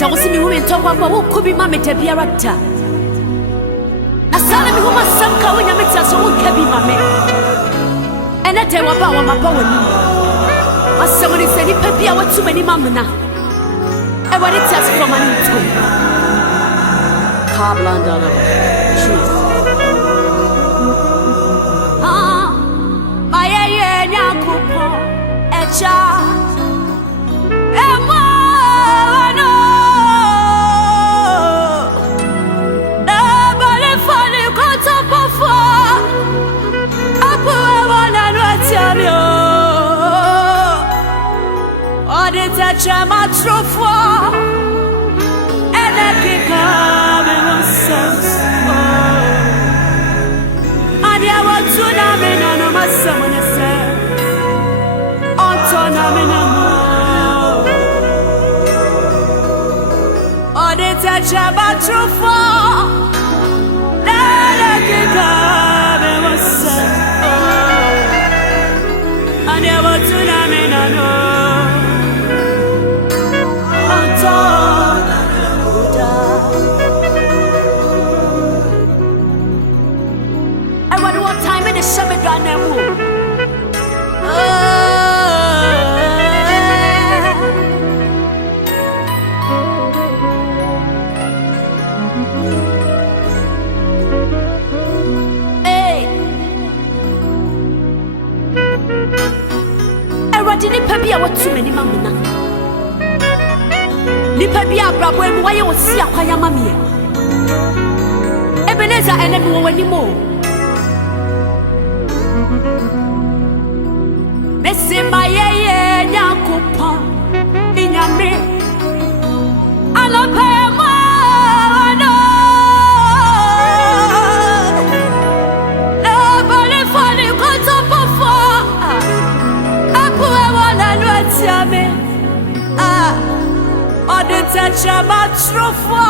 So was in the woman talk about who could be mammy to be a raptor. I saw me who must some calling a mixer so who can be mammy. And I tell about my power. As somebody said, he peppy out too many mamma. I want it just for money too. Car blunder. Truth. My coupon, a child. Chama trofo ela que cabe vocês adia watu na mena no masamana se onto na mena mo ode ta chama trofo ela que cabe vocês adia watu na mena no too many mamma. Nipabia brabo emu waye osi akwaya mamie. Ebeneza enemi wo wanimo. Mesi maye nyakupa inyame. Alope mo no. La bale fali koto pofo. Apu wala nwatiame. Touch my trofo,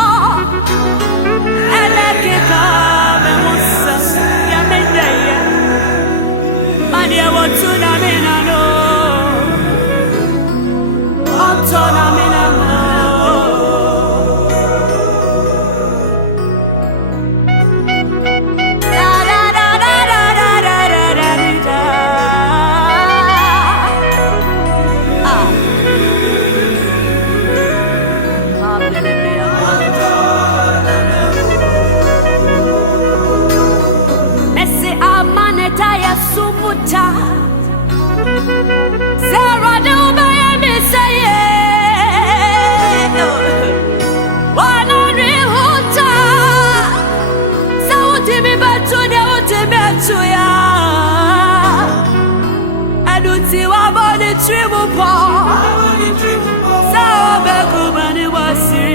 ela que cabe moça, ya me dei, mania watu na mina no, onto na mina no. Sarah do by me say one on hota so to me but to the ya I don't see what body tribu po so be kumani wasi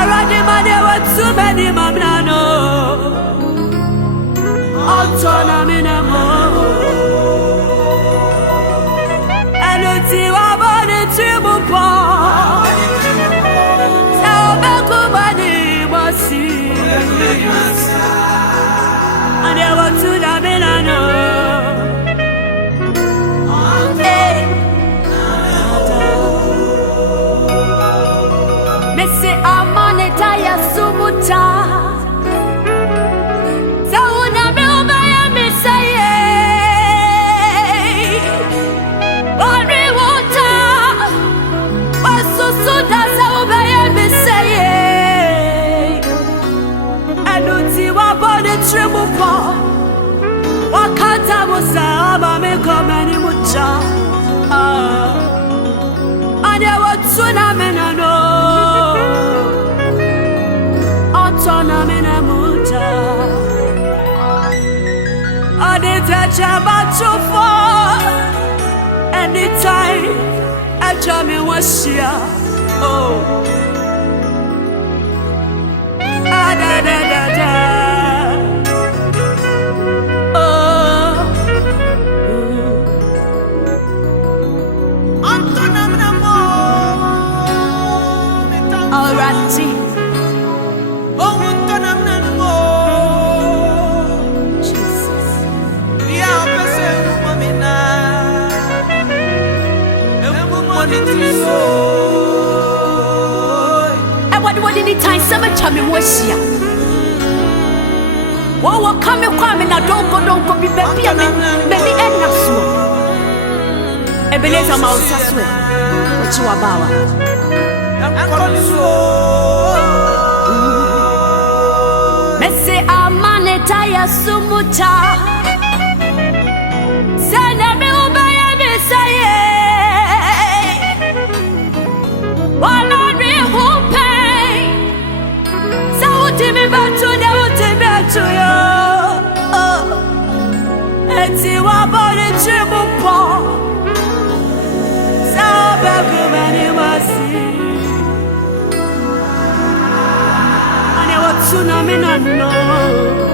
era de mane what so many mamna no autonomy na mo wakata musaba me komani mucha anya watsuna mena no otona mena mucha adita chaba chufo anytime ajami washia oh da da da da Jesus. Awurade wode ni tan sɛ matwa me ho ahyia wɔwɔ ka me kwa me na donkodonko bi baabi a m'ani ɛnna soɔ Ebenezer ma wo nsa so ɔkye w'abaawa Mese amane taya sumucha Sene mi ubaya bisaye Wala mi hupe Sa uti mi batu ne uti batu yo Eti wabori chimupo Sa obeku meni wasi Tsunami no